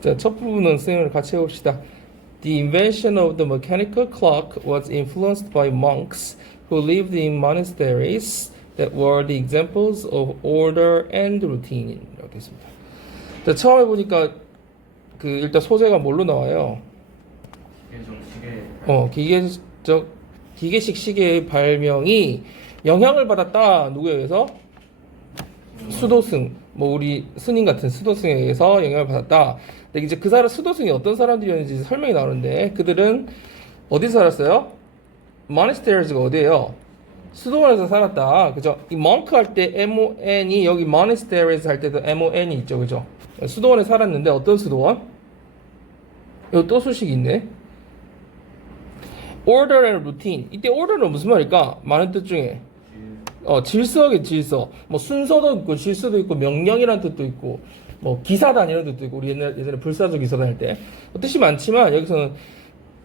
자, 첫 부분은 쌤을 같이 해봅시다. The invention of the mechanical clock was influenced by monks who lived in monasteries that were the examples of order and routine. 이렇게 했습니다. 자, 처음에 보니까 그 일단 소재가 뭘로 나와요? 기계식 시계의 발명이 영향을 받았다. 누구에 의해서? 수도승, 뭐 우리 스님 같은 수도승에 의해서 영향을 받았다. 근데 이제 그 사람 수도승이 어떤 사람들이었는지 설명이 나오는데 그들은 어디서 살았어요? monastery가 어디예요? 수도원에서 살았다. 그죠? 이 monk 할 때 mon이 여기 monastery에서 할 때도 mon이 있죠. 그죠? 수도원에 살았는데 어떤 수도원? 여기 또 수식이 있네. order and routine. 이때 order는 무슨 말일까? 많은 뜻 중에 질서의 질서. 뭐 순서도 있고 질서도 있고 명령이라는 뜻도 있고 뭐 기사단 이런 뜻도 있고 우리 예전에 불사조 기사단 할 때 뜻이 많지만 여기서는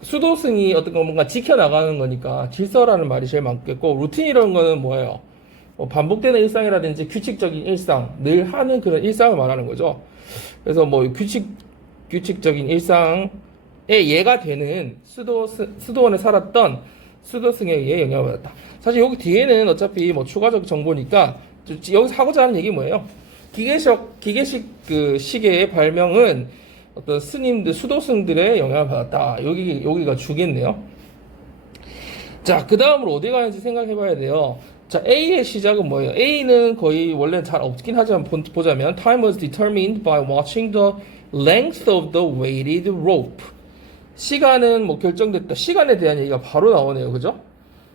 수도승이 어떤 거 뭔가 지켜나가는 거니까 질서라는 말이 제일 많겠고 루틴이라는 거는 뭐예요? 뭐 반복되는 일상이라든지 규칙적인 일상 늘 하는 그런 일상을 말하는 거죠. 그래서 뭐 규칙적인 일상의 예가 되는 수도원에 살았던 수도승에 의해 영향을 받았다. 사실 여기 뒤에는 어차피 뭐 추가적 정보니까 여기서 하고자 하는 얘기 뭐예요? 기계식 그 시계의 발명은 어떤 스님들, 수도승들의 영향을 받았다. 여기가 주겠네요. 자, 그 다음으로 어디 가는지 생각해 봐야 돼요. 자, A의 시작은 뭐예요? A는 거의 원래는 잘 없긴 하지만 보자면 Time was determined by watching the length of the weighted rope. 시간은 뭐 결정됐다. 시간에 대한 얘기가 바로 나오네요. 그죠?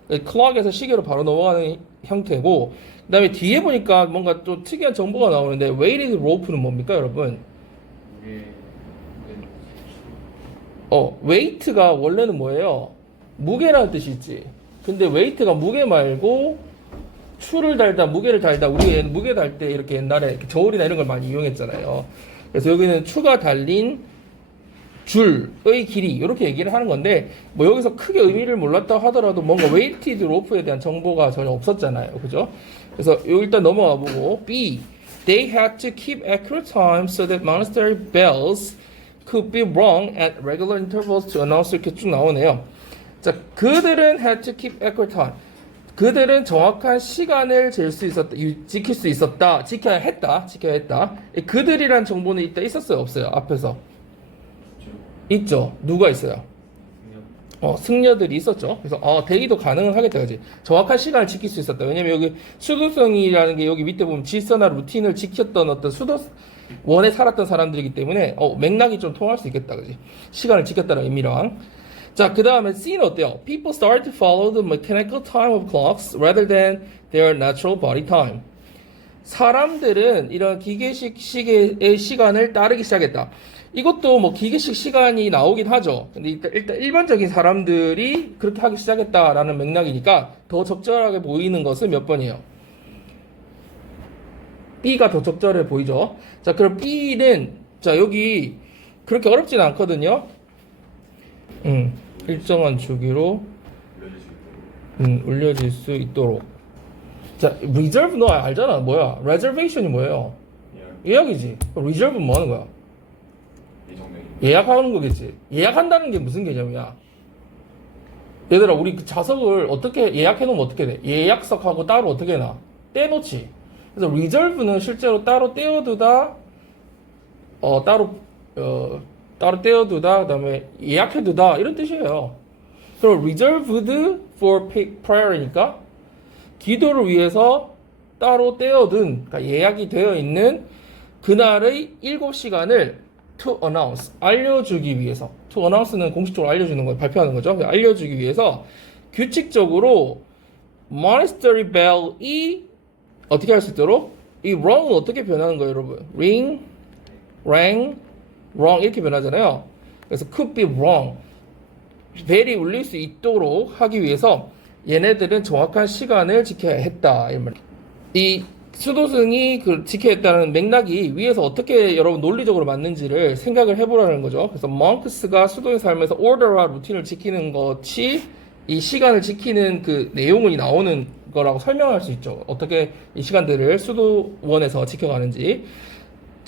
클럭에서 시계로 바로 넘어가는 형태고 그 다음에 뒤에 보니까 뭔가 또 특이한 정보가 나오는데 weighted rope는 뭡니까 여러분? weight가 원래는 뭐예요? 무게라는 뜻이 있지. 근데 weight가 무게 말고 추를 달다, 무게를 달다. 우리 무게 달 때 이렇게 옛날에 이렇게 저울이나 이런 걸 많이 이용했잖아요. 그래서 여기는 추가 달린 줄의 길이 이렇게 얘기를 하는 건데 뭐 여기서 크게 의미를 몰랐다 하더라도 뭔가 weighted rope에 대한 정보가 전혀 없었잖아요. 그죠? 그래서 여기 일단 넘어가 보고 B. They had to keep accurate time so that monastery bells could be rung at regular intervals to announce 이렇게 쭉 나오네요. 자, 그들은 had to keep accurate time. 그들은 정확한 시간을 지킬 수 있었다. 지켜야 했다. 그들이란 정보는 이때 있었어요? 없어요? 앞에서. 있죠. 누가 있어요? 승려들이 있었죠. 그래서 대기도 가능은 하겠다. 그지? 정확한 시간을 지킬 수 있었다. 왜냐면 여기 수도성이라는 게 여기 밑에 보면 질서나 루틴을 지켰던 어떤 원에 살았던 사람들이기 때문에 맥락이 좀 통할 수 있겠다. 그지? 시간을 지켰다는 의미랑. 자, 그 다음에 C는 어때요? People start to follow the mechanical time of clocks rather than their natural body time. 사람들은 이런 기계식 시계의 시간을 따르기 시작했다. 이것도 뭐 기계식 시간이 나오긴 하죠. 근데 일단 일반적인 사람들이 그렇게 하기 시작했다라는 맥락이니까 더 적절하게 보이는 것은 몇 번이에요? B가 더 적절해 보이죠. 자, 그럼 B는 자 여기 그렇게 어렵진 않거든요. 일정한 주기로 올려질 수 있도록. 자, reserve 너 알잖아. 뭐야? reservation이 뭐예요? 예약이지. reserve는 뭐 하는 거야? 예약하는 거겠지. 예약한다는 게 무슨 개념이야? 얘들아, 우리 그 좌석을 어떻게 예약해놓으면 어떻게 돼? 예약석하고 따로 어떻게 해놔? 떼놓지. 그래서 reserve는 실제로 따로 떼어두다, 따로 떼어두다, 그 다음에 예약해두다, 이런 뜻이에요. 그럼 reserved for prayer이니까 기도를 위해서 따로 떼어둔, 그러니까 예약이 되어 있는 그날의 7시간을 to announce, 알려주기 위해서. to announce는 공식적으로 알려주는 거, 발표하는 거죠. 알려주기 위해서 규칙적으로 monastery bell이 어떻게 할 수 있도록 이 wrong은 어떻게 변하는 거예요, 여러분? ring, rang, wrong 이렇게 변하잖아요. 그래서 could be wrong. 벨이 울릴 수 있도록 하기 위해서 얘네들은 정확한 시간을 지켜야 했다. 이 수도승이 지켜야 했다는 맥락이 위에서 어떻게 여러분 논리적으로 맞는지를 생각을 해보라는 거죠. 그래서 monks가 수도의 삶에서 order와 루틴을 지키는 것이 이 시간을 지키는 그 내용이 나오는 거라고 설명할 수 있죠. 어떻게 이 시간들을 수도원에서 지켜가는지.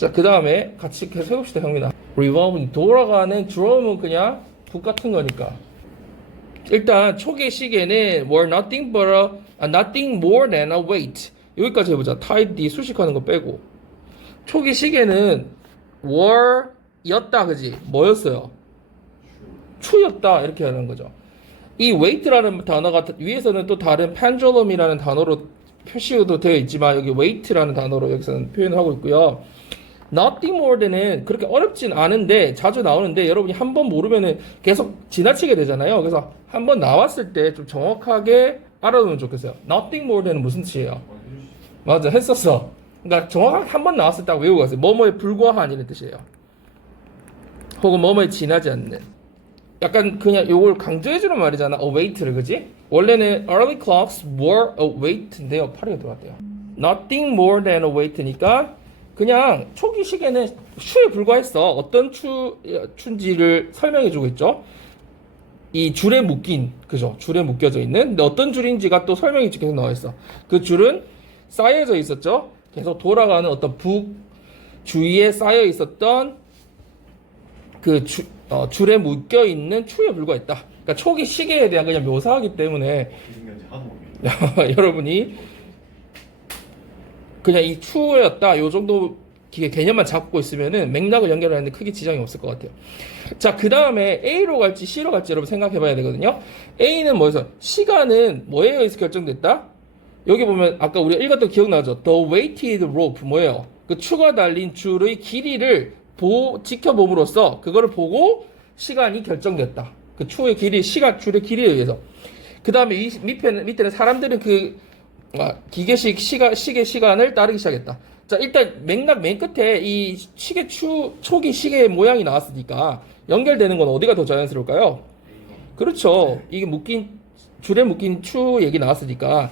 자, 그 다음에 같이 계속 해봅시다, 형민아. revolving, 돌아가는 드럼은 그냥 북 같은 거니까. 일단 초기 시계는 were nothing but nothing more than a weight. 여기까지 해보자. tied D 수식하는 거 빼고. 초기 시계는 were 였다, 그지? 뭐였어요? 추였다, 이렇게 하는 거죠. 이 weight라는 단어가 위에서는 또 다른 pendulum이라는 단어로 표시도 되어 있지만 여기 weight라는 단어로 여기서는 표현을 하고 있고요. Nothing more than은 그렇게 어렵진 않은데 자주 나오는데 여러분이 한 번 모르면은 계속 지나치게 되잖아요. 그래서 한 번 나왔을 때 좀 정확하게 알아두면 좋겠어요. Nothing more than은 무슨 뜻이에요? 맞아, 했었어. 그러니까 정확하게 한 번 나왔을 때 외우고 가세요. 뭐뭐에 불과한 이런 뜻이에요. 혹은 뭐뭐에 지나지 않는. 약간 그냥 요걸 강조해주는 말이잖아. await를, 그지? 원래는 early clocks were await인데요. 파리가 들어갔대요. Nothing more than await니까 그냥 초기 시계는 추에 불과했어. 어떤 추인지를 설명해주고 있죠. 이 줄에 묶인, 그죠? 줄에 묶여져 있는. 근데 어떤 줄인지가 또 설명이 계속 나와 있어. 그 줄은 쌓여져 있었죠. 계속 돌아가는 어떤 북 주위에 쌓여 있었던 그 줄에 묶여 있는 추에 불과했다. 그러니까 초기 시계에 대한 그냥 묘사하기 때문에 여러분이 그냥 이 추였다 요 정도 개념만 잡고 있으면은 맥락을 연결하는데 크게 지장이 없을 것 같아요. 자, 그 다음에 A로 갈지 C로 갈지 여러분 생각해봐야 되거든요. A는 뭐여서 시간은 뭐에 의해서 결정됐다? 여기 보면 아까 우리가 읽었던 기억나죠? The weighted rope 뭐예요? 그 추가 달린 줄의 길이를 지켜봄으로써 그거를 보고 시간이 결정됐다. 그 추의 길이, 줄의 길이에 의해서. 그 다음에 이 밑에는 사람들은 그 기계식 시계 시간을 따르기 시작했다. 자, 일단 맥락 맨 끝에 이 시계 초기 시계의 모양이 나왔으니까 연결되는 건 어디가 더 자연스러울까요? 그렇죠. 이게 줄에 묶인 추 얘기 나왔으니까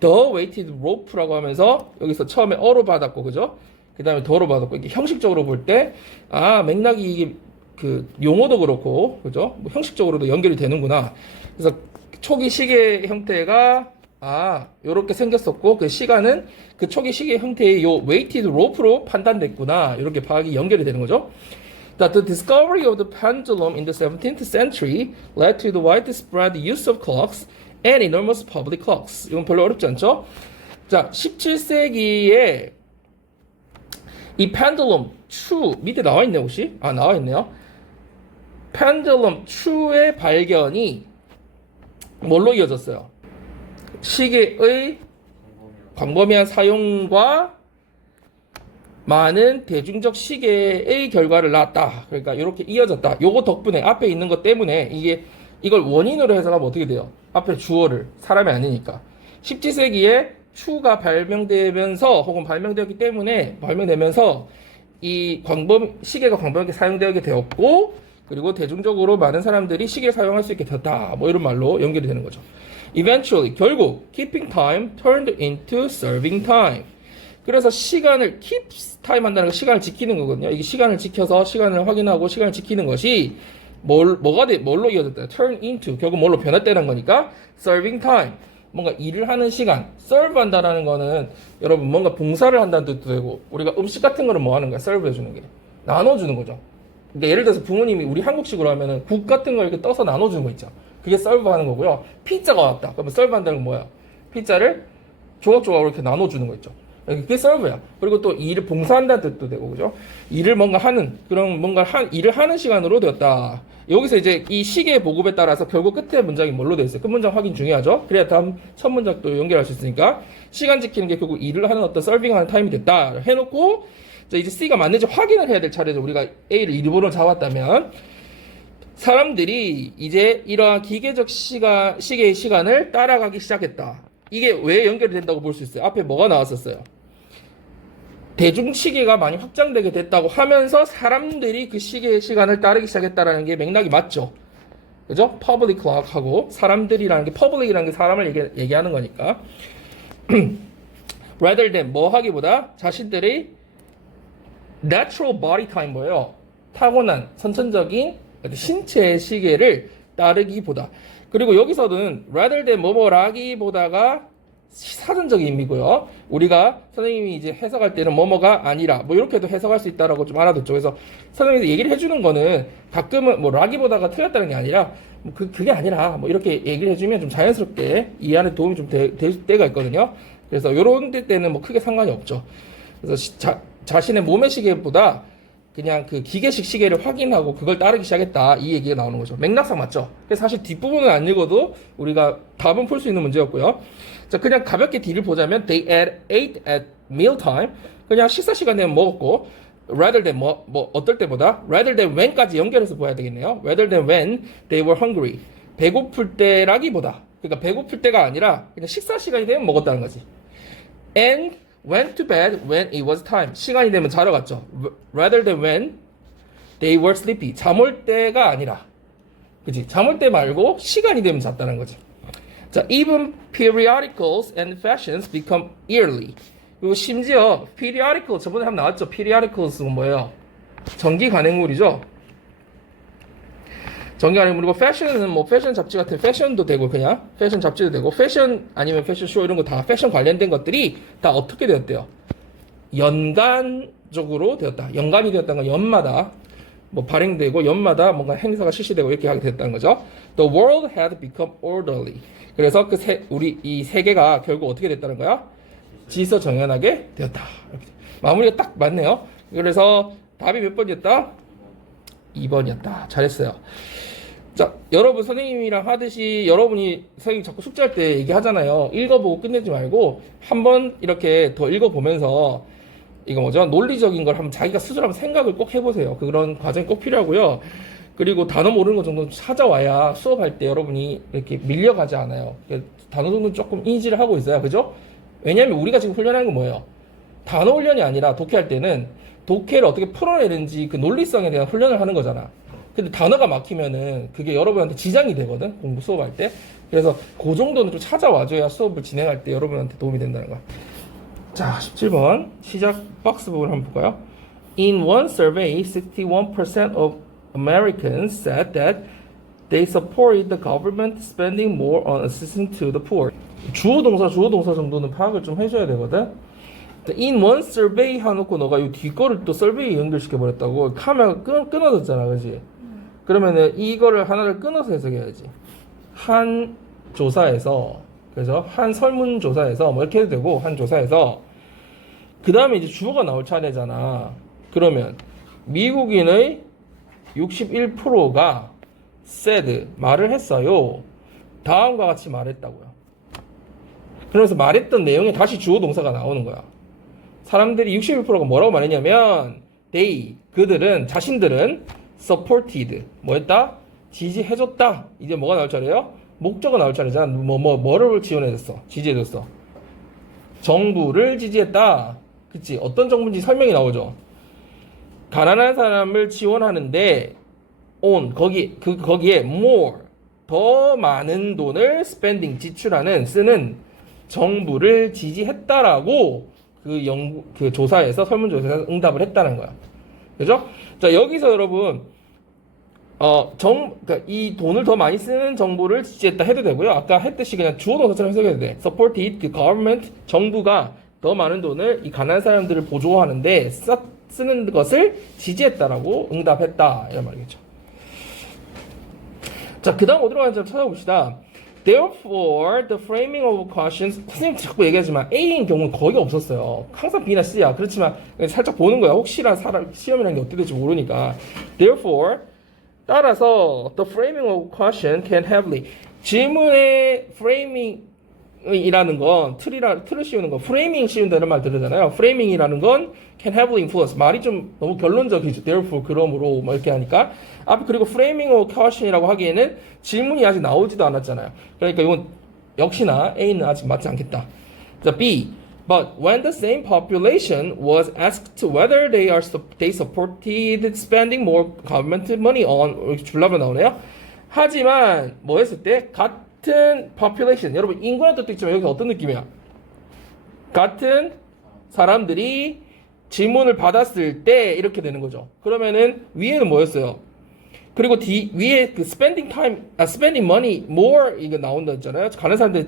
the weighted rope라고 하면서 여기서 처음에 어로 받았고, 그죠? 그 다음에 더로 받았고, 이게 형식적으로 볼 때, 맥락이 이게 그 용어도 그렇고, 그죠? 뭐 형식적으로도 연결이 되는구나. 그래서 초기 시계 형태가 요렇게 생겼었고, 그 시간은 그 초기 시계 형태의 요 weighted rope로 판단됐구나. 이렇게 파악이 연결이 되는 거죠. The discovery of the pendulum in the 17th century led to the widespread use of clocks and enormous public clocks. 이건 별로 어렵지 않죠? 자, 17세기에 이 pendulum, 추, 밑에 나와 있네요, 혹시? 나와 있네요. pendulum, 추의 발견이 뭘로 이어졌어요? 시계의 광범위한 사용과 많은 대중적 시계의 결과를 낳았다. 그러니까 이렇게 이어졌다. 요거 덕분에 앞에 있는 것 때문에 이걸 원인으로 해석하면 어떻게 돼요? 앞에 주어를 사람이 아니니까 17세기에 추가 발명되면서 혹은 발명되었기 때문에 발명되면서 이 시계가 광범위하게 사용되게 되었고 그리고 대중적으로 많은 사람들이 시계를 사용할 수 있게 되었다. 뭐 이런 말로 연결이 되는 거죠. Eventually, 결국 keeping time turned into serving time. 그래서 시간을 keep time 한다는 건 시간을 지키는 거거든요. 이게 시간을 지켜서 시간을 확인하고 시간을 지키는 것이 뭘로 이어졌다? turn into 결국 뭘로 변했다는 거니까 serving time. 뭔가 일을 하는 시간, serve 한다라는 거는 여러분 뭔가 봉사를 한다는 뜻도 되고 우리가 음식 같은 거를 뭐 하는 거야? serve 해주는 게 나눠주는 거죠. 그러니까 예를 들어서 부모님이 우리 한국식으로 하면은 국 같은 걸 이렇게 떠서 나눠주는 거 있죠. 그게 serve 하는 거고요. 피자가 왔다. 그러면 serve 한다는 건 뭐야? 피자를 조각조각으로 이렇게 나눠주는 거 있죠. 그게 serve야. 그리고 또 일을 봉사한다는 뜻도 되고, 그죠? 일을 뭔가 하는, 일을 하는 시간으로 되었다. 여기서 이제 이 시계 보급에 따라서 결국 끝에 문장이 뭘로 되어 있어요? 끝 문장 확인 중요하죠? 그래야 다음 첫 문장도 연결할 수 있으니까. 시간 지키는 게 결국 일을 하는 어떤 서빙하는 타임이 됐다. 해놓고, 이제 C가 맞는지 확인을 해야 될 차례죠. 우리가 A를 일본으로 잡았다면. 사람들이 이제 이러한 기계적 시계의 시간을 따라가기 시작했다. 이게 왜 연결이 된다고 볼 수 있어요? 앞에 뭐가 나왔었어요? 대중시계가 많이 확장되게 됐다고 하면서 사람들이 그 시계의 시간을 따르기 시작했다라는 게 맥락이 맞죠? 그죠? public clock하고 사람들이라는 게 public이라는 게 사람을 얘기하는 거니까 rather than 뭐 하기보다 자신들의 natural body time 뭐예요? 타고난 선천적인 신체의 시계를 따르기보다 그리고 여기서는 rather than 뭐뭐라기보다가 사전적인 의미고요. 우리가 선생님이 이제 해석할 때는 뭐뭐가 아니라 뭐 이렇게도 해석할 수 있다라고 좀 알아뒀죠. 그래서 선생님이 얘기를 해주는 거는 가끔은 뭐 라기보다가 틀렸다는 게 아니라 뭐 그게 아니라 뭐 이렇게 얘기를 해주면 좀 자연스럽게 이해하는 도움이 좀 될 때가 있거든요. 그래서 요런 때는 뭐 크게 상관이 없죠. 그래서 자신의 몸의 시계보다 그냥 그 기계식 시계를 확인하고 그걸 따르기 시작했다, 이 얘기가 나오는 거죠. 맥락상 맞죠? 그래서 사실 뒷부분은 안 읽어도 우리가 답은 풀 수 있는 문제였고요. 자, 그냥 가볍게 D를 보자면 they ate at mealtime. 그냥 식사 시간에 먹었고, rather than 뭐 어떨 때보다 rather than when까지 연결해서 보아야 되겠네요. rather than when they were hungry. 배고플 때라기보다, 그러니까 배고플 때가 아니라 그냥 식사 시간이 되면 먹었다는 거지. and went to bed when it was time. 시간이 되면 자러 갔죠. rather than when they were sleepy. 잠 올 때가 아니라, 그치? 잠 올 때 말고 시간이 되면 잤다는 거지. 자, even periodicals and fashions become yearly. 그리고 심지어 periodical, 저번에 한번 나왔죠. periodicals는 뭐예요? 정기 간행물이죠. 정기 간행물이고, fashion은 뭐 패션 잡지 같은 패션도 되고, 그냥 패션 잡지도 되고, 패션 아니면 패션쇼 이런 거 다 패션 관련된 것들이 다 어떻게 되었대요? 연간적으로 되었다. 연간이 되었다는 건 연마다 뭐 발행되고 연마다 뭔가 행사가 실시되고 이렇게 하게 됐다는 거죠. The world had become orderly. 그래서 우리 이 세계가 결국 어떻게 됐다는 거야? 지서정연하게 되었다. 이렇게. 마무리가 딱 맞네요. 그래서 답이 몇 번이었다? 2번이었다. 잘했어요. 자, 여러분 선생님이랑 하듯이 여러분이 선생님 자꾸 숙제할 때 얘기하잖아요. 읽어보고 끝내지 말고 한번 이렇게 더 읽어보면서 이거 뭐죠? 논리적인 걸 한번 자기가 스스로 한번 생각을 꼭 해보세요. 그런 과정이 꼭 필요하고요. 그리고 단어 모르는 거 정도 찾아와야 수업할 때 여러분이 이렇게 밀려가지 않아요. 단어 정도 조금 인지를 하고 있어야, 그죠? 왜냐하면 우리가 지금 훈련하는 건 뭐예요? 단어 훈련이 아니라 독해할 때는 독해를 어떻게 풀어내는지 그 논리성에 대한 훈련을 하는 거잖아. 근데 단어가 막히면은 그게 여러분한테 지장이 되거든, 공부 수업할 때. 그래서 그 정도는 좀 찾아와줘야 수업을 진행할 때 여러분한테 도움이 된다는 거야. 자, 17번 시작 박스 부분 한번 볼까요? In one survey, 61% of Americans said that they supported the government spending more on assistance to the poor. 주어 동사 정도는 파악을 좀 해줘야 되거든. In one survey 해놓고 너가 이 뒷거를 또 survey 연결시켜 버렸다고 카메라가 끊어졌잖아, 그지? 그러면은 이거를 하나를 끊어서 해석해야지. 한 조사에서, 그래서 한 설문조사에서 뭐 이렇게 해도 되고, 한 조사에서 그 다음에 이제 주어가 나올 차례잖아. 그러면 미국인의 61%가 said, 말을 했어요. 다음과 같이 말했다고요. 그러면서 말했던 내용에 다시 주어 동사가 나오는 거야. 사람들이 61%가 뭐라고 말했냐면 they, 그들은, 자신들은 supported, 뭐 했다? 지지해줬다. 이제 뭐가 나올 차례예요? 목적어 나올 차례잖아. 뭐를 지원해줬어? 지지해줬어. 정부를 지지했다. 그치? 어떤 정부인지 설명이 나오죠. 가난한 사람을 지원하는데 on, 거기에 more, 더 많은 돈을 spending, 지출하는, 쓰는 정부를 지지했다라고 그 조사에서, 설문조사에서 응답을 했다는 거야. 그죠? 자, 여기서 여러분, 그러니까 이 돈을 더 많이 쓰는 정부를 지지했다 해도 되고요. 아까 했듯이 그냥 주어 동사처럼 해석해도 돼. supported the government, 정부가 더 많은 돈을 이 가난한 사람들을 보조하는데 쓰는 것을 지지했다라고 응답했다, 이런 말이겠죠. 자, 그 다음 어디로 가는지 찾아봅시다. Therefore, the framing of questions, 선생님 자꾸 얘기하지만 A인 경우는 거의 없었어요. 항상 B나 C야. 그렇지만 살짝 보는 거야. 혹시나 시험이라는 게 어떻게 될지 모르니까. Therefore, 따라서 the framing of question can heavily, 질문의 framing이라는 건 틀을 씌우는 거, framing 씌운다는 말 들으잖아요. framing이라는 건 can heavily influence, 말이 좀 너무 결론적이죠. therefore, 그러므로 뭐 이렇게 하니까 그리고 framing of question이라고 하기에는 질문이 아직 나오지도 않았잖아요. 그러니까 이건 역시나 A는 아직 맞지 않겠다. 자, B, but when the same population was asked whether they supported spending more government money on, 이렇게 줄라면 나오네요. 하지만 뭐 했을 때 같은 population, 여러분 인구라는 뜻도 있지만 여기서 어떤 느낌이야? 같은 사람들이 질문을 받았을 때 이렇게 되는 거죠. 그러면은 위에는 뭐였어요? 그리고 위에 그 spending money more 이거 나온다 했잖아요. 가는 사람들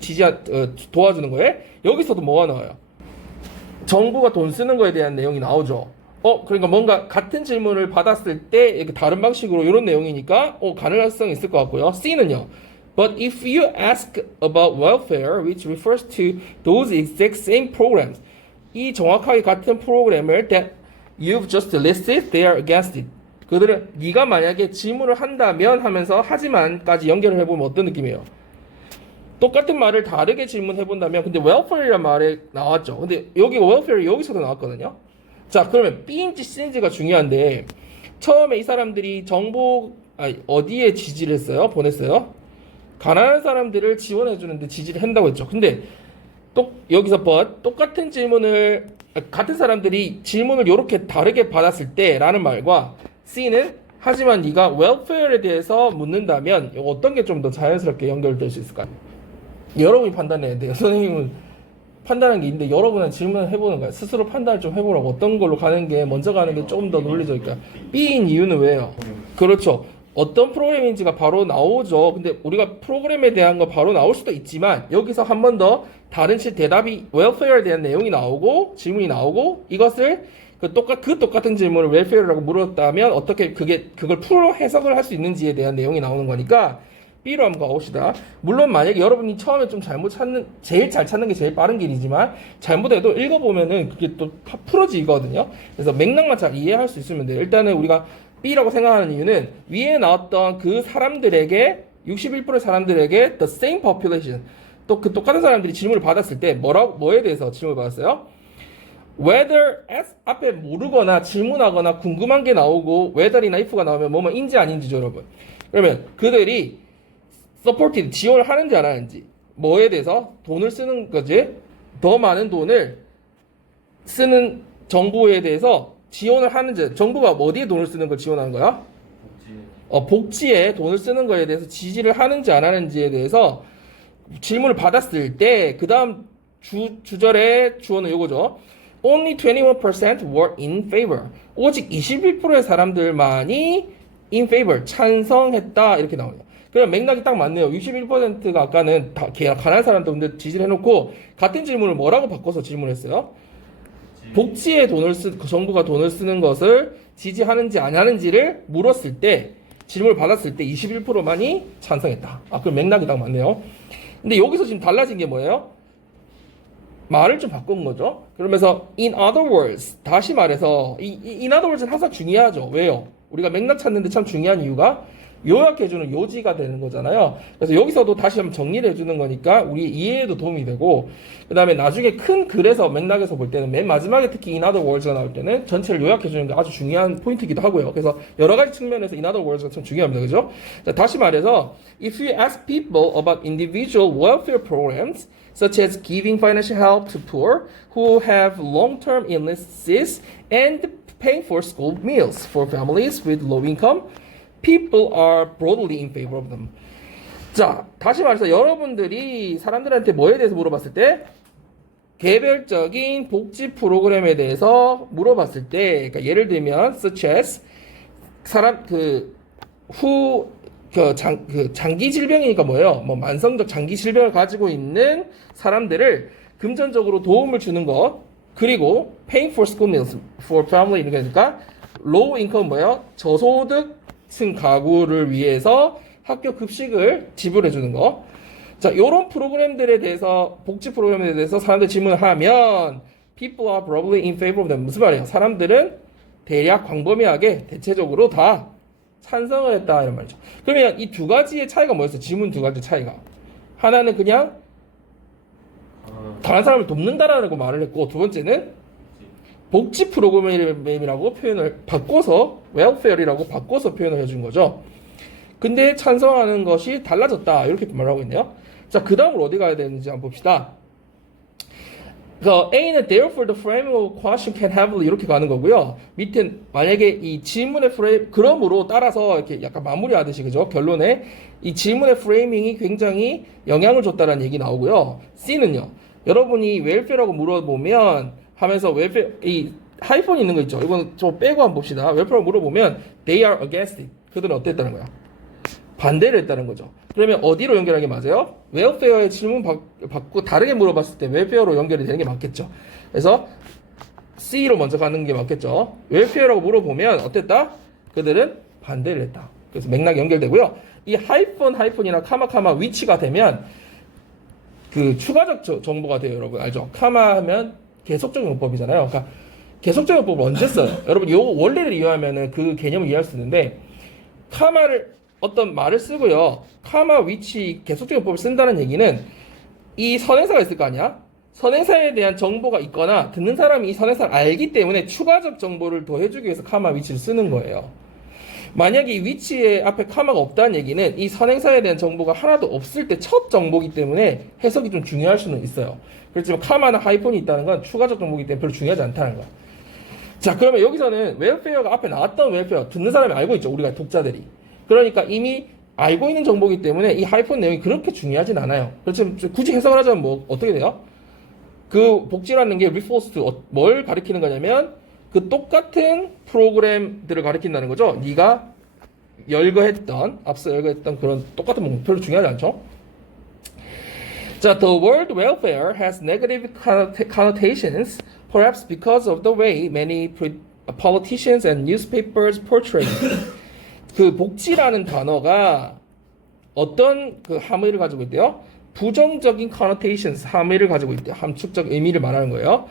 도와주는 거에 여기서도 뭐가 나와요? 정부가 돈 쓰는 거에 대한 내용이 나오죠. 그러니까 뭔가 같은 질문을 받았을 때 이렇게 다른 방식으로 이런 내용이니까 가능성이 있을 것 같고요. C는요. But if you ask about welfare, which refers to those exact same programs, 이 정확하게 같은 프로그램을 that you've just listed, they are against it. 그들은 네가 만약에 질문을 한다면 하면서 하지만까지 연결을 해보면 어떤 느낌이에요? 똑같은 말을 다르게 질문해본다면 근데 welfare이란 말이 나왔죠. 근데 여기 welfare 여기서도 나왔거든요. 자 그러면 B인지 C인지가 중요한데 처음에 이 사람들이 어디에 지지를 했어요? 보냈어요? 가난한 사람들을 지원해주는데 지지를 한다고 했죠. 근데 여기서 똑같은 질문을 같은 사람들이 질문을 이렇게 다르게 받았을 때 라는 말과 C는 하지만 네가 웰페어에 대해서 묻는다면 어떤 게 좀 더 자연스럽게 연결될 수 있을까요? 여러분이 판단해야 돼요. 선생님은 판단하는 게 있는데 여러분은 질문을 해보는 거예요. 스스로 판단을 좀 해보라고. 어떤 걸로 가는 게 먼저 가는 게 조금 더 논리적일까요? B인 이유는 왜요? 그렇죠. 어떤 프로그램인지가 바로 나오죠. 근데 우리가 프로그램에 대한 거 바로 나올 수도 있지만 여기서 한 번 더 다른 대답이 웰페어에 대한 내용이 나오고 질문이 나오고 이것을 똑같은 질문을 웰페어라고 물었다면 어떻게 그걸 풀어 해석을 할 수 있는지에 대한 내용이 나오는 거니까 B로 한번 가봅시다. 물론 만약에 여러분이 처음에 좀 제일 잘 찾는 게 제일 빠른 길이지만 잘못해도 읽어보면은 그게 또 다 풀어지거든요. 그래서 맥락만 잘 이해할 수 있으면 돼요. 일단은 우리가 B라고 생각하는 이유는 위에 나왔던 그 사람들에게 61%의 사람들에게 the same population 똑같은 사람들이 질문을 받았을 때 뭐에 대해서 질문을 받았어요? whether as 앞에 모르거나 질문하거나 궁금한 게 나오고 whether이나 if가 나오면 뭐뭐인지 아닌지죠 여러분. 그러면 그들이 supported 지원을 하는지 안 하는지 뭐에 대해서 돈을 쓰는 거지 더 많은 돈을 쓰는 정부에 대해서 지원을 하는지 정부가 어디에 돈을 쓰는 걸 지원하는 거야? 복지에 돈을 쓰는 거에 대해서 지지를 하는지 안 하는지에 대해서 질문을 받았을 때 그 다음 주절의 주어는 요거죠. Only 21% were in favor. 오직 21%의 사람들만이 in favor, 찬성했다 이렇게 나오네요. 그럼 맥락이 딱 맞네요. 61%가 아까는 다 가난한 사람들 지지를 해놓고 같은 질문을 뭐라고 바꿔서 질문했어요? 복지에 정부가 돈을 쓰는 것을 지지하는지 안 하는지를 물었을 때 질문을 받았을 때 21%만이 찬성했다. 그럼 맥락이 딱 맞네요. 근데 여기서 지금 달라진 게 뭐예요? 말을 좀 바꾼 거죠. 그러면서 in other words 다시 말해서 in other words는 항상 중요하죠. 왜요? 우리가 맥락 찾는데 참 중요한 이유가 요약해주는 요지가 되는 거잖아요. 그래서 여기서도 다시 한번 정리를 해주는 거니까 우리 이해에도 도움이 되고 그 다음에 나중에 큰 글에서 맥락에서 볼 때는 맨 마지막에 특히 in other words가 나올 때는 전체를 요약해주는 게 아주 중요한 포인트이기도 하고요. 그래서 여러 가지 측면에서 in other words가 참 중요합니다. 그죠? 자, 다시 말해서 if you ask people about individual welfare programs such as giving financial help to poor who have long-term illnesses and paying for school meals for families with low income, people are broadly in favor of them. 자, 다시 말해서 여러분들이 사람들한테 뭐에 대해서 물어봤을 때 개별적인 복지 프로그램에 대해서 물어봤을 때 그러니까 예를 들면 such as 장기 질병이니까 뭐예요? 만성적 장기 질병을 가지고 있는 사람들을 금전적으로 도움을 주는 것 그리고 paying for school meals for family 그러니까 low income 뭐예요? 저소득층 가구를 위해서 학교 급식을 지불해 주는 거. 자, 요런 프로그램들에 대해서 복지 프로그램에 대해서 사람들 질문을 하면 people are probably in favor of them. 무슨 말이에요? 사람들은 대략 광범위하게 대체적으로 다 찬성을 했다 이런 말이죠. 그러면 이 두 가지의 차이가 뭐였어요? 질문 두 가지 차이가. 하나는 그냥 다른 사람을 돕는다라고 말을 했고 두 번째는 복지 프로그램이라고 표현을 바꿔서 웰페어이라고 바꿔서 표현을 해준 거죠. 근데 찬성하는 것이 달라졌다 이렇게 말하고 있네요. 자, 그 다음으로 어디 가야 되는지 한번 봅시다. A는 therefore the framing of question can heavily 이렇게 가는 거고요. 밑에 만약에 이 질문의 프레임 그러므로 따라서 이렇게 약간 마무리하듯이 그죠? 결론에 이 질문의 프레이밍이 굉장히 영향을 줬다라는 얘기 나오고요. C는요. 여러분이 웰페어라고 물어보면 하면서 웰페어 이 하이폰 있는 거 있죠. 이건 좀 빼고 한번 봅시다. 웰페어라고 물어보면 they are against it. 그들은 어땠다는 거야? 반대를 했다는 거죠. 그러면 어디로 연결하는 게 맞아요? 웰페어의 질문 받고 다르게 물어봤을 때 웰페어로 연결이 되는 게 맞겠죠. 그래서 C로 먼저 가는 게 맞겠죠. 웰페어라고 물어보면 어땠다? 그들은 반대를 했다. 그래서 맥락이 연결되고요. 이 하이픈이나 카마 위치가 되면 그 추가적 정보가 돼요, 여러분. 알죠? 카마 하면 계속적 용법이잖아요. 그러니까 계속적 용법을 언제 써요? 여러분, 요 원리를 이해하면은 그 개념을 이해할 수 있는데, 카마를 어떤 말을 쓰고요. 카마 위치 계속적 용법을 쓴다는 얘기는 이 선행사가 있을 거 아니야? 선행사에 대한 정보가 있거나 듣는 사람이 이 선행사를 알기 때문에 추가적 정보를 더해주기 위해서 카마 위치를 쓰는 거예요. 만약에 이 위치에 앞에 카마가 없다는 얘기는 이 선행사에 대한 정보가 하나도 없을 때 첫 정보이기 때문에 해석이 좀 중요할 수는 있어요. 그렇지만 카마나 하이폰이 있다는 건 추가적 정보이기 때문에 별로 중요하지 않다는 거야. 자, 그러면 여기서는 웰페어가 앞에 나왔던 웰페어 듣는 사람이 알고 있죠. 우리가 독자들이. 그러니까 이미 알고 있는 정보이기 때문에 이 하이폰 내용이 그렇게 중요하진 않아요. 그렇지만 굳이 해석을 하자면 뭐 어떻게 돼요? 그 복지라는 게 리포스트 뭘 가리키는 거냐면 그 똑같은 프로그램들을 가리킨다는 거죠. 네가 앞서 열거했던 그런 똑같은 목표 별로 중요하지 않죠? 자, the word welfare has negative connotations, perhaps because of the way many politicians and newspapers portray it. 그 복지라는 단어가 어떤 그 함의를 가지고 있대요? 부정적인 connotations, 함의를 가지고 있대요. 함축적 의미를 말하는 거예요.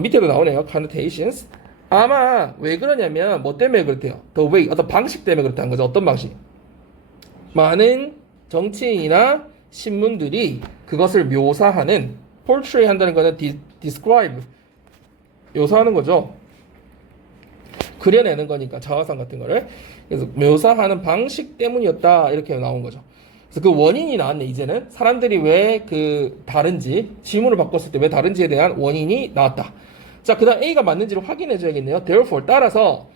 밑에도 나오네요. connotations. 아마 왜 그러냐면 뭐 때문에 그렇대요. the way, 어떤 방식 때문에 그렇다는 거죠. 어떤 방식? 많은 정치인이나 신문들이 그것을 묘사하는, portray 한다는 거는 describe, 묘사하는 거죠. 그려내는 거니까 자화상 같은 거를. 그래서 묘사하는 방식 때문이었다 이렇게 나온 거죠. 그래서 그 원인이 나왔네. 이제는 사람들이 왜 그 다른지, 질문을 바꿨을 때 왜 다른지에 대한 원인이 나왔다. 자, 그 다음 A가 맞는지를 확인해 줘야겠네요. Therefore, 따라서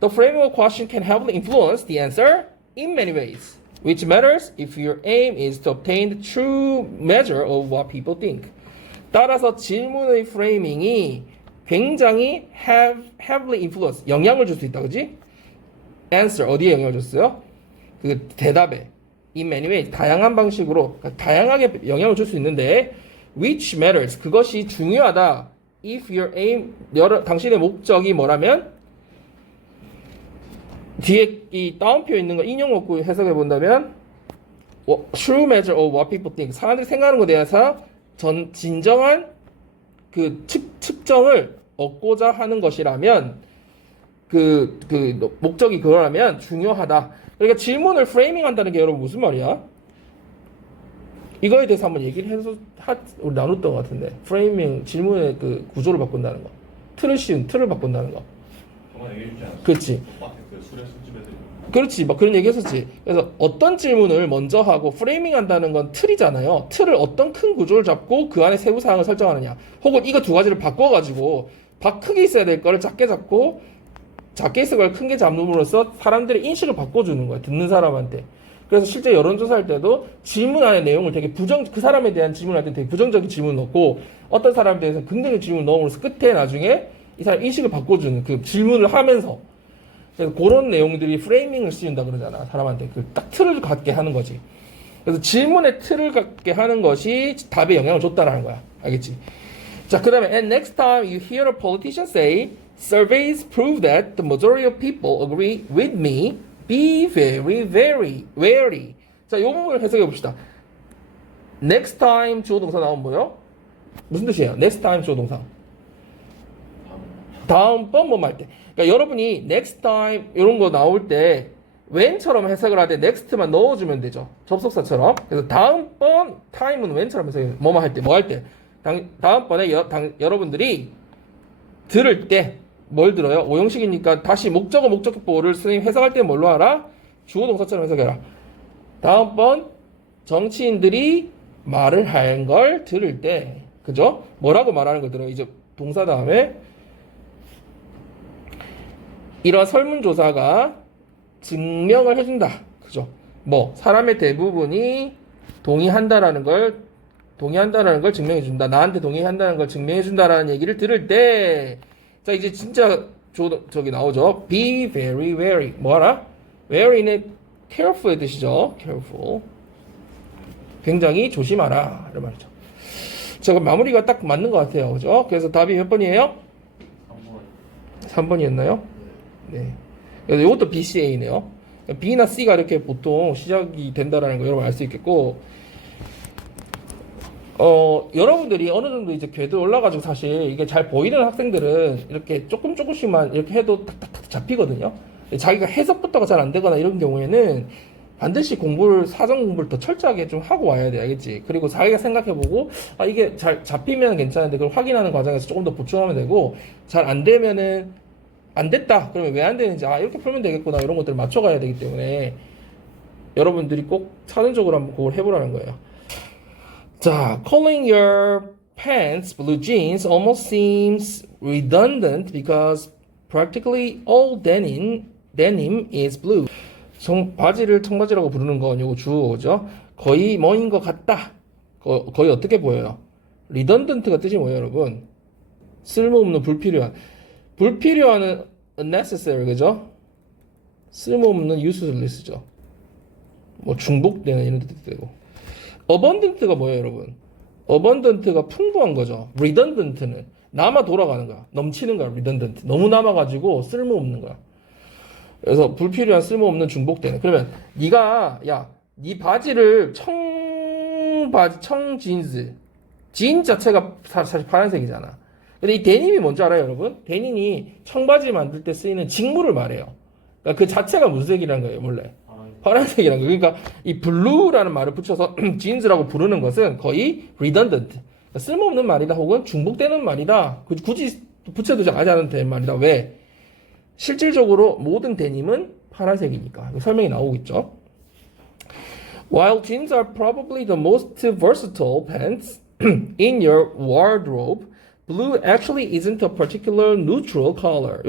the framework question can heavily influence the answer in many ways, which matters if your aim is to obtain the true measure of what people think. 따라서 질문의 프레이밍이 굉장히 heavily influence, 영향을 줄 수 있다, 그지? answer, 어디에 영향을 줬어요? 그 대답에. in many ways, 다양한 방식으로, 그러니까 다양하게 영향을 줄 수 있는데, which matters, 그것이 중요하다. if your aim, 당신의 목적이 뭐라면, 뒤에 이 다운표 있는 거 인용 없고 해석해 본다면, true measure of what people think, 사람들이 생각하는 것에 대해서 진정한 그 측정을 얻고자 하는 것이라면, 그 목적이 그거라면 중요하다. 그러니까 질문을 프레이밍 한다는 게 여러분 무슨 말이야? 이거에 대해서 한번 얘기를 해서 우리 나눴던 것 같은데, 프레이밍, 질문의 그 구조를 바꾼다는 거, 틀을 바꾼다는 거. 정말 얘기해주지 않았어? 그렇지. 그 술에 술집 애들. 그렇지, 막 그런 얘기 했었지. 그래서 어떤 질문을 먼저 하고 프레이밍 한다는 건 틀이잖아요. 틀을 어떤 큰 구조를 잡고 그 안에 세부 사항을 설정하느냐, 혹은 이거 두 가지를 바꿔가지고 크게 있어야 될 거를 작게 잡고 작게 있을 걸 큰 게 잡는으로써 사람들의 인식을 바꿔주는 거야, 듣는 사람한테. 그래서 실제 여론조사할 때도 질문 안에 내용을 되게 그 사람에 대한 질문할 때 되게 부정적인 질문을 넣고, 어떤 사람에 대해서 긍정적인 질문을 넣음으로써 끝에 나중에 이 사람 인식을 바꿔주는 그 질문을 하면서, 그래서 그런 내용들이 프레이밍을 씌운다 그러잖아, 사람한테. 그 딱 틀을 갖게 하는 거지. 그래서 질문의 틀을 갖게 하는 것이 답에 영향을 줬다라는 거야. 알겠지? 자, 그 다음에 and next time you hear a politician say surveys prove that the majority of people agree with me, be very, very wary. 자, 이 부분을 해석해 봅시다. next time 주어 동사 나오면 뭐요? 무슨 뜻이에요? next time 주어 동사. 다음번 뭐 할 때. 그러니까 여러분이 next time 이런 거 나올 때 when처럼 해석을 할 때 next만 넣어주면 되죠. 접속사처럼. 그래서 다음번 time은 when처럼 해석해요. 뭐만 할 때, 뭐 할 때. 다음번에 여러분들이 들을 때 뭘 들어요? 오형식이니까 다시 목적어 목적보를 선생님 해석할 때 뭘로 하라? 주어 동사처럼 해석해라. 다음번 정치인들이 말을 한 걸 들을 때, 그죠? 뭐라고 말하는 걸 들어요? 이제 동사 다음에 이런 설문조사가 증명을 해준다, 그죠? 뭐 사람의 대부분이 동의한다라는 걸 증명해준다. 나한테 동의한다는 걸 증명해준다라는 얘기를 들을 때, 자, 이제 진짜 저기 나오죠. Be very wary. 뭐하라? wearing careful의 뜻이죠. careful. 굉장히 조심하라 이런 말이죠. 자, 그럼 마무리가 딱 맞는 것 같아요. 그죠? 그래서 답이 몇 번이에요? 3번이었나요? 네. 그래서 이것도 BCA네요. B나 C가 이렇게 보통 시작이 된다라는 거 여러분 알 수 있겠고, 여러분들이 어느 정도 이제 궤도 올라가지고 사실 이게 잘 보이는 학생들은 이렇게 조금씩만 이렇게 해도 탁탁탁 잡히거든요. 자기가 해석부터가 잘 안 되거나 이런 경우에는 반드시 사전 공부를 더 철저하게 좀 하고 와야 돼, 알겠지? 그리고 자기가 생각해보고, 이게 잘 잡히면 괜찮은데 그걸 확인하는 과정에서 조금 더 보충하면 되고, 잘 안 되면은 안 됐다. 그러면 왜 안 되는지, 이렇게 풀면 되겠구나. 이런 것들을 맞춰가야 되기 때문에 여러분들이 꼭 사전적으로 한번 그걸 해보라는 거예요. 자, calling your pants blue jeans almost seems redundant because practically all denim is blue. 바지를 청바지라고 부르는 건 요거 주어죠. 거의 뭐인 것 같다. 거의 어떻게 보여요? redundant가 뜻이 뭐예요, 여러분? 쓸모없는, 불필요한. 불필요한은 unnecessary, 그죠? 쓸모없는 useless죠. 뭐 중복되는 이런 뜻도 되고. abundant가 뭐예요, 여러분? abundant가 풍부한 거죠. redundant는 남아 돌아가는 거야. 넘치는 거야, redundant. 너무 남아가지고 쓸모없는 거야. 그래서 불필요한 쓸모없는 중복되는. 그러면 네가 네 바지를 청진스, 진 자체가 사실 파란색이잖아. 근데 이 데님이 뭔지 알아요, 여러분? 데님이 청바지 만들 때 쓰이는 직물을 말해요. 그러니까 그 자체가 무슨 색이라는 거예요, 원래? 파란색이라는 거예요. 그러니까 이 블루라는 말을 붙여서 진스라고 부르는 것은 거의 redundant, 그러니까 쓸모없는 말이다 혹은 중복되는 말이다. 굳이 붙여도 하지 않아도 되는 말이다. 왜? 실질적으로 모든 데님은 파란색이니까. 설명이 나오고 있죠. While jeans are probably the most versatile pants in your wardrobe, blue actually isn't a particular neutral color.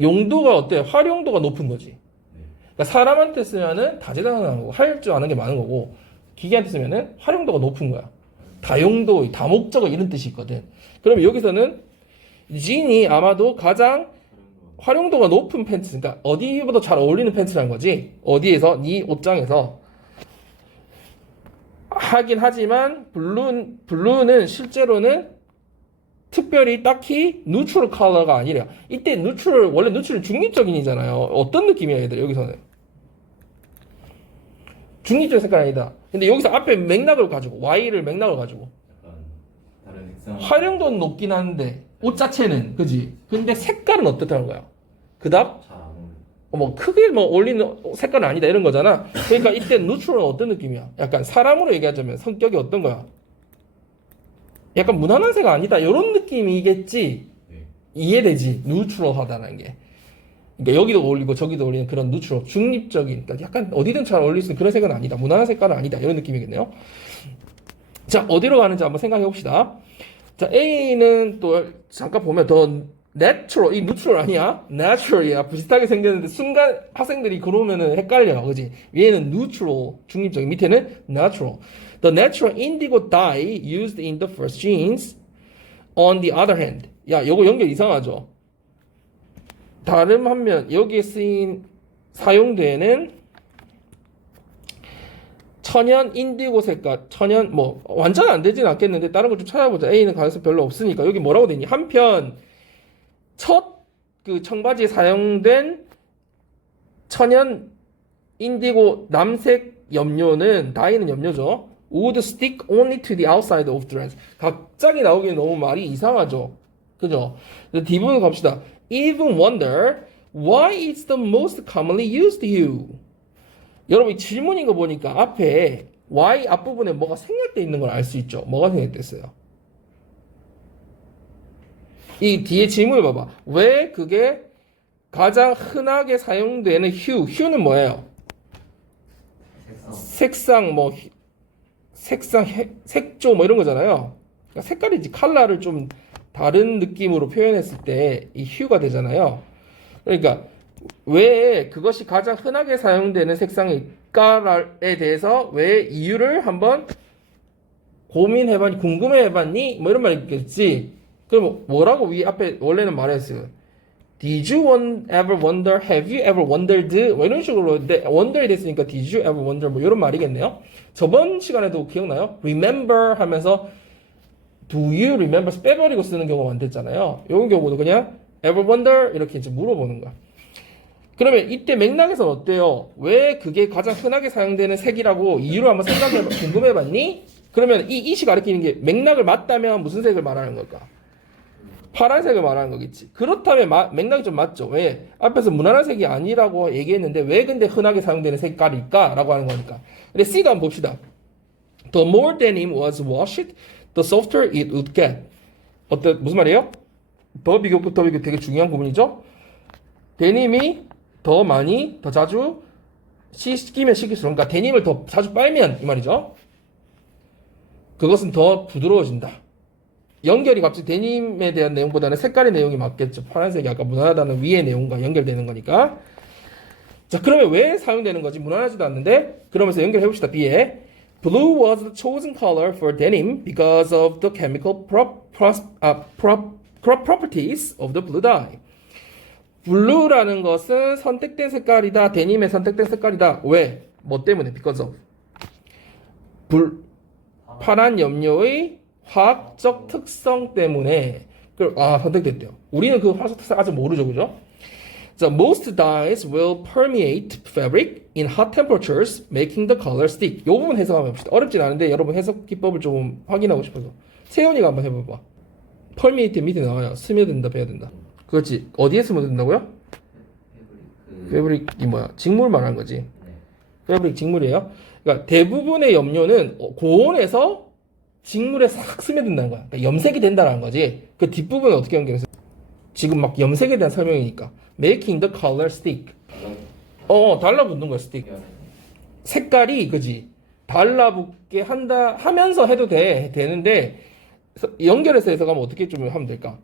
용도가 어때? 활용도가 높은 거지. 그러니까 사람한테 쓰면은 다재다능한 거고, 할 줄 아는 게 많은 거고, 기계한테 쓰면은 활용도가 높은 거야. 다용도, 다목적어 이런 뜻이 있거든. 그러면 여기서는 진이 아마도 가장 활용도가 높은 팬츠, 그러니까 어디보다 잘 어울리는 팬츠라는 거지. 어디에서? 네 옷장에서. 하긴 하지만 블루는 실제로는 특별히 딱히 누트럴 컬러가 아니래요. 이때 원래 누트럴 중립적인이잖아요. 어떤 느낌이야, 얘들 여기서는? 중립적 색깔 아니다. 근데 여기서 앞에 맥락을 가지고 Y를 맥락을 가지고 약간 다른 색상. 활용도는 높긴 한데 옷 자체는 그지. 근데 색깔은 어떻다는 거야? 그답? 잘안 어울려. 뭐 크게 뭐 어울리는 색깔은 아니다 이런 거잖아. 그러니까 이때 누트럴은 어떤 느낌이야? 약간 사람으로 얘기하자면 성격이 어떤 거야? 약간 무난한 색 아니다 이런 느낌이겠지. 네. 이해되지? 누트럴하다는 게. 그러니까 여기도 어울리고 저기도 어울리는 그런 누트럴, 중립적인, 그러니까 약간 어디든 잘 어울릴 수 있는 그런 색은 아니다. 무난한 색깔은 아니다. 이런 느낌이겠네요. 자, 어디로 가는지 한번 생각해 봅시다. 자, A는 또 잠깐 보면 더 natural, 이 neutral 아니야? natural이야. 비슷하게 생겼는데 순간 학생들이 그러면은 헷갈려. 그지? 위에는 neutral, 중립적인, 밑에는 natural. The natural indigo dye used in the first jeans, on the other hand. 야, 요거 연결 이상하죠? 다른 한면 여기에 사용되는 천연 인디고 색깔, 천연 뭐 완전 안 되진 않겠는데 다른 걸 좀 찾아보자. A는 가능성 별로 없으니까 여기 뭐라고 되니? 한편 첫 그 청바지에 사용된 천연 인디고 남색 염료는 다이는 염료죠. Would stick only to the outside of dress. 갑자기 나오기엔 너무 말이 이상하죠. 그죠? D부분 갑시다. Even wonder why it's the most commonly used hue. 여러분 이 질문인 거 보니까 앞에 Y 앞부분에 뭐가 생략되어 있는 걸 알 수 있죠. 뭐가 생략됐어요? 이 뒤에 질문을 봐봐. 왜 그게 가장 흔하게 사용되는 hue는 뭐예요? 색상 뭐 색상 색조 뭐 이런 거잖아요. 그러니까 색깔이지. 컬러를 좀 다른 느낌으로 표현했을 때 이 hue가 되잖아요. 그러니까 왜 그것이 가장 흔하게 사용되는 색상일까에 대해서 왜 이유를 한번 고민해봤니? 궁금해해봤니? 뭐 이런 말이 있겠지. 그럼 뭐라고 위 앞에 원래는 말했어요? Did you ever wonder? Have you ever wondered? 뭐 이런 식으로 wonder이 됐으니까 did you ever wonder? 뭐 이런 말이겠네요. 저번 시간에도 기억나요? Remember 하면서 Do you remember? 빼버리고 쓰는 경우가 많댔잖아요. 이런 경우도 그냥 ever wonder 이렇게 이제 물어보는 거야. 그러면 이때 맥락에서는 어때요? 왜 그게 가장 흔하게 사용되는 색이라고 이유를 한번 궁금해봤니? 그러면 이 이시 가리키는 게 맥락을 맞다면 무슨 색을 말하는 걸까? 파란색을 말하는 거겠지. 그렇다면 맥락이 좀 맞죠. 왜? 앞에서 무난한 색이 아니라고 얘기했는데 왜 근데 흔하게 사용되는 색깔일까? 라고 하는 거니까. 근데 C도 한번 봅시다. The more denim was washed, the softer it would get. 무슨 말이에요? 더 비교 되게 중요한 부분이죠. 데님이 더 많이, 더 자주 씻기면 씻길수록, 그러니까 데님을 더 자주 빨면 이 말이죠. 그것은 더 부드러워진다. 연결이 갑자기 데님에 대한 내용보다는 색깔의 내용이 맞겠죠. 파란색이 아까 무난하다는 위의 내용과 연결되는 거니까. 자, 그러면 왜 사용되는 거지? 무난하지도 않는데. 그러면서 연결해 봅시다. B에 Blue was the chosen color for denim because of the chemical properties of the blue dye. 블루라는 것은 선택된 색깔이다. 데님의 선택된 색깔이다. 왜? 뭐 때문에? Because of. 파란 염료의 화학적 특성 때문에 선택됐대요. 우리는 그 화학적 특성 아직 모르죠, 그죠? 자, most dyes will permeate fabric in hot temperatures, making the color stick. 이 부분 해석하면 봅시다. 어렵진 않은데 여러분 해석 기법을 좀 확인하고 싶어서 세훈이가 한번 해봐봐. permeate 밑에 나와요. 스며든다, 배어든다. 그렇지. 어디에 스며든다고요? 패브릭이 뭐야? 직물 말하는 거지. 패브릭 직물이에요. 그러니까 대부분의 염료는 고온에서 직물에 싹 스며든다는 거야. 그러니까 염색이 된다는 거지. 그 뒷부분은 어떻게 연결해서? 지금 막 염색에 대한 설명이니까. Making the color stick. 달라붙는 거야, stick. 색깔이, 그지? 달라붙게 하면서 해도 되는데, 연결해서 해석하면 어떻게 좀 하면 될까?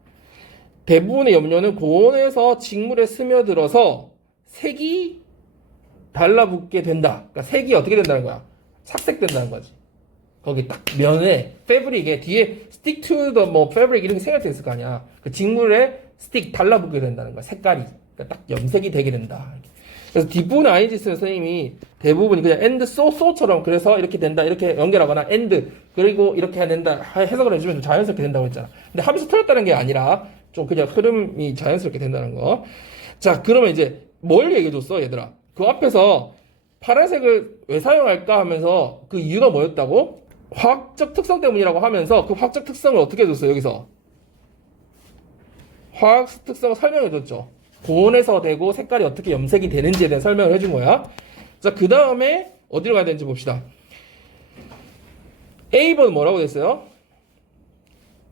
대부분의 염료는 고온에서 직물에 스며들어서 색이 달라붙게 된다. 그러니까 색이 어떻게 된다는 거야? 착색된다는 거지. 거기 딱 면에 패브릭에 뒤에 stick to the fabric 이런 게 생각돼 있을 거 아니야. 그 직물에 stick 달라붙게 된다는 거야. 색깔이. 그러니까 딱 염색이 되게 된다. 그래서 뒷부분에 ing 쓰는 선생님이 대부분 그냥 and so처럼 그래서 이렇게 된다 이렇게 연결하거나 and 그리고 이렇게 해야 된다 해석을 해주면 좀 자연스럽게 된다고 했잖아. 근데 하면서 틀렸다는 게 아니라 좀 그냥 흐름이 자연스럽게 된다는 거. 자, 그러면 이제 뭘 얘기해줬어, 얘들아? 그 앞에서 파란색을 왜 사용할까 하면서 그 이유가 뭐였다고? 화학적 특성 때문이라고 하면서 그 화학적 특성을 어떻게 해줬어, 여기서? 화학 특성을 설명해줬죠. 고온에서 되고 색깔이 어떻게 염색이 되는지에 대한 설명을 해준 거야. 자, 그 다음에 어디로 가야 되는지 봅시다. A번 뭐라고 됐어요?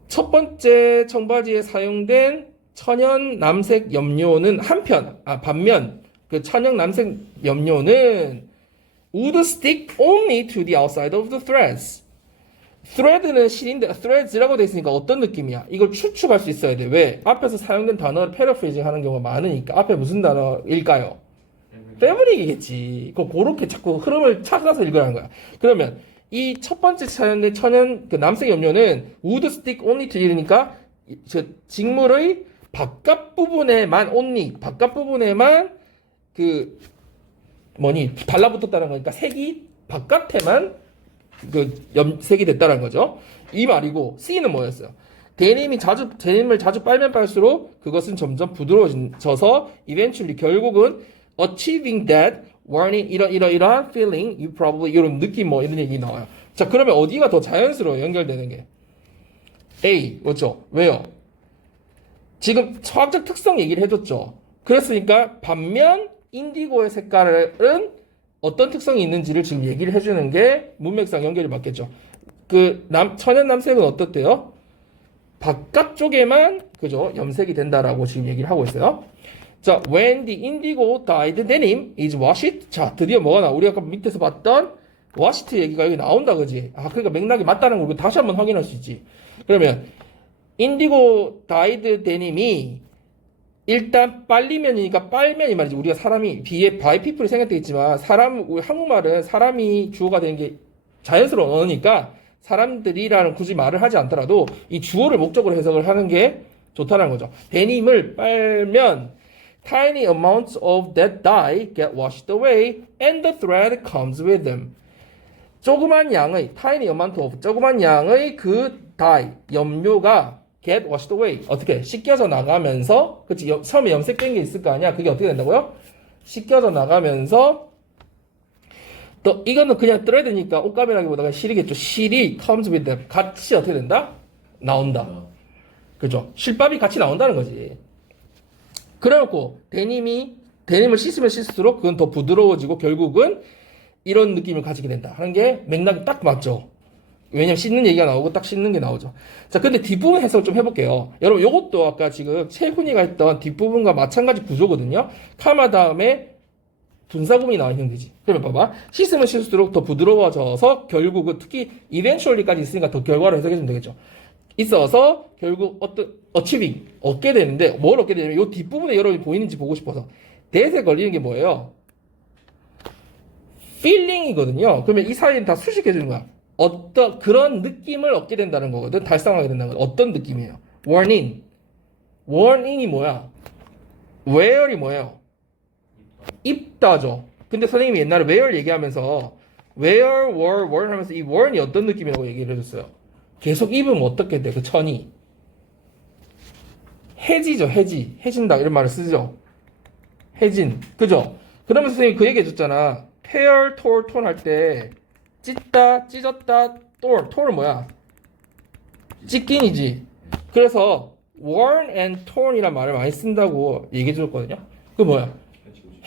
첫 번째 청바지에 사용된 천연 남색 염료는 반면 그 천연 남색 염료는 would stick only to the outside of the threads. thread는 실인데 threads라고 돼 있으니까 어떤 느낌이야? 이걸 추측할 수 있어야 돼. 왜? 앞에서 사용된 단어를 패러프레이징 하는 경우가 많으니까 앞에 무슨 단어일까요? 패브릭이겠지. 그렇게 자꾸 흐름을 찾아서 읽으라는 거야. 그러면 이 첫 번째 사용된 천연 그 남색 염료는 would stick only to 이러니까 직물의 바깥 부분에만 달라붙었다는 거니까 색이 바깥에만 그 염색이 됐다는 거죠. 이 말이고 C는 뭐였어요? 데님을 자주 빨면 빨수록 그것은 점점 부드러워져서 eventually 결국은 achieving that warning 이러한 feeling you probably 이런 느낌 이런 얘기 나와요. 자, 그러면 어디가 더 자연스러워 연결되는 게? A 그렇죠? 왜요? 지금 화학적 특성 얘기를 해줬죠. 그랬으니까 반면 인디고의 색깔은 어떤 특성이 있는지를 지금 얘기를 해주는 게 문맥상 연결이 맞겠죠. 천연 남색은 어떻대요? 바깥쪽에만 그죠? 염색이 된다라고 지금 얘기를 하고 있어요. 자, when the indigo dyed denim is washed. 자, 드디어 뭐가 나와? 우리 아까 밑에서 봤던 washed 얘기가 여기 나온다, 그지? 그러니까 맥락이 맞다는 걸 우리 다시 한번 확인할 수 있지. 그러면 indigo dyed denim이 일단 빨리면이니까 빨면 이 말이지. 우리가 사람이 by people이 생각되겠지만 한국말은 사람이 주어가 되는 게 자연스러운 언어니까 사람들이라는 굳이 말을 하지 않더라도 이 주어를 목적으로 해석을 하는 게 좋다는 거죠. 데님을 빨면 tiny amounts of that dye get washed away and the thread comes with them. 조그만 양의 tiny amount of 조그만 양의 그 dye 염료가 get washed away 어떻게 씻겨져 나가면서 그치 처음에 염색된 게 있을 거 아니야. 그게 어떻게 된다고요? 씻겨져 나가면서 또 이거는 그냥 thread니까 옷감이라기보다는 실이겠죠. 실이 comes with them 같이 어떻게 된다? 나온다. 그죠? 실밥이 같이 나온다는 거지. 그래놓고 데님을 씻으면 씻을수록 그건 더 부드러워지고 결국은 이런 느낌을 가지게 된다 하는 게 맥락이 딱 맞죠. 왜냐면 씻는 얘기가 나오고 딱 씻는 게 나오죠. 자, 근데 뒷부분 해석을 좀 해볼게요. 여러분, 요것도 아까 지금 채훈이가 했던 뒷부분과 마찬가지 구조거든요. 카마 다음에 분사구문이 나와 있는 거지. 그러면 봐봐. 씻으면 씻을수록 더 부드러워져서 결국은 특히 eventually까지 있으니까 더 결과를 해석해주면 되겠죠. 있어서 결국 어떤 achieving 얻게 되는데 뭘 얻게 되냐면 요 뒷부분에 여러분이 보이는지 보고 싶어서 that에 걸리는 게 뭐예요? feeling이거든요. 그러면 이 사이는 다 수식해주는 거야. 어떤 그런 느낌을 얻게 된다는 거거든. 달성하게 된다는 거. 어떤 느낌이에요? warning이 뭐야? wear이 뭐예요? 입다죠. 근데 선생님이 옛날에 wear 얘기하면서 wear, wore 하면서 이 wear이 어떤 느낌이라고 얘기를 해줬어요. 계속 입으면 어떻게 돼? 그 천이 해지죠. 해진다 이런 말을 쓰죠. 해진, 그죠? 그러면서 선생님이 그 얘기 해줬잖아. tear, torn 할 때 찢다, 찢었다, tor은 뭐야? 찢긴이지. 그래서 worn and torn이란 말을 많이 쓴다고 얘기해 줬거든요. 그 뭐야?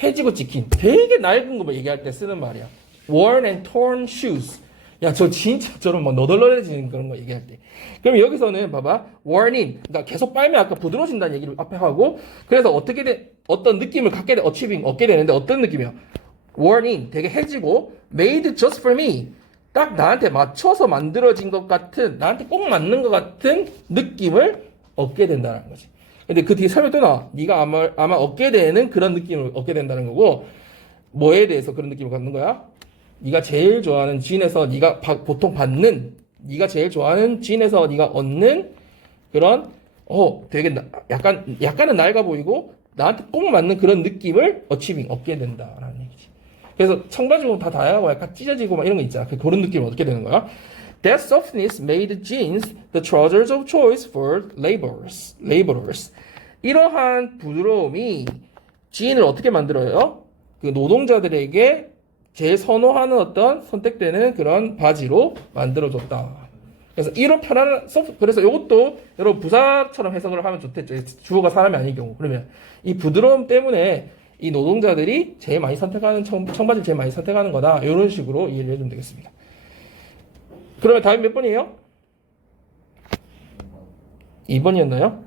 해지고 찢긴. 되게 낡은 거 얘기할 때 쓰는 말이야. worn and torn shoes. 야, 저 진짜 저런 뭐 너덜너덜해지는 그런 거 얘기할 때. 그럼 여기서는 봐봐. warning. 그러니까 계속 빨면 아까 부드러워진다는 얘기를 앞에 하고, 그래서 어떤 느낌을 갖게 돼, achieving, 얻게 되는데 어떤 느낌이야? warning. 되게 해지고, made just for me. 딱 나한테 맞춰서 만들어진 것 같은, 나한테 꼭 맞는 것 같은 느낌을 얻게 된다는 거지. 근데 그 뒤에 설명 또 나와. 네가 아마 얻게 되는 그런 느낌을 얻게 된다는 거고, 뭐에 대해서 그런 느낌을 갖는 거야? 네가 제일 좋아하는 진에서 네가 보통 받는 네가 제일 좋아하는 진에서 네가 얻는 그런 되게 약간은 낡아 보이고 나한테 꼭 맞는 그런 느낌을 어치빙 얻게 된다라는 얘기지. 그래서 청바지 보면 다 다양하고 약간 찢어지고 막 이런 거 있잖아. 그런 느낌을 얻게 되는 거야. That softness made jeans the trousers of choice for laborers. 이러한 부드러움이 진을 어떻게 만들어요? 그 노동자들에게 제일 선호하는 어떤 선택되는 그런 바지로 만들어줬다. 그래서 이런 편안한 그래서 이것도 여러분 부사처럼 해석을 하면 좋겠죠. 주어가 사람이 아닌 경우. 그러면 이 부드러움 때문에 이 노동자들이 제일 많이 선택하는 청바지를 제일 많이 선택하는 거다. 이런 식으로 이해를 해주면 되겠습니다. 그러면 다음 몇 번이에요? 2번이었나요?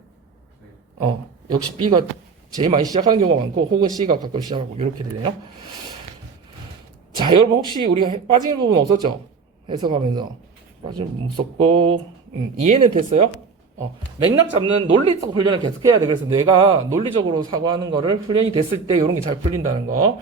역시 B가 제일 많이 시작하는 경우가 많고 혹은 C가 가끔 시작하고 이렇게 되네요. 자, 여러분 혹시 우리가 빠진 부분 없었죠? 해석하면서 빠진 부분 없었고 이해는 됐어요? 맥락 잡는 논리적 훈련을 계속해야 돼. 그래서 내가 논리적으로 사고하는 거를 훈련이 됐을 때 이런 게 잘 풀린다는 거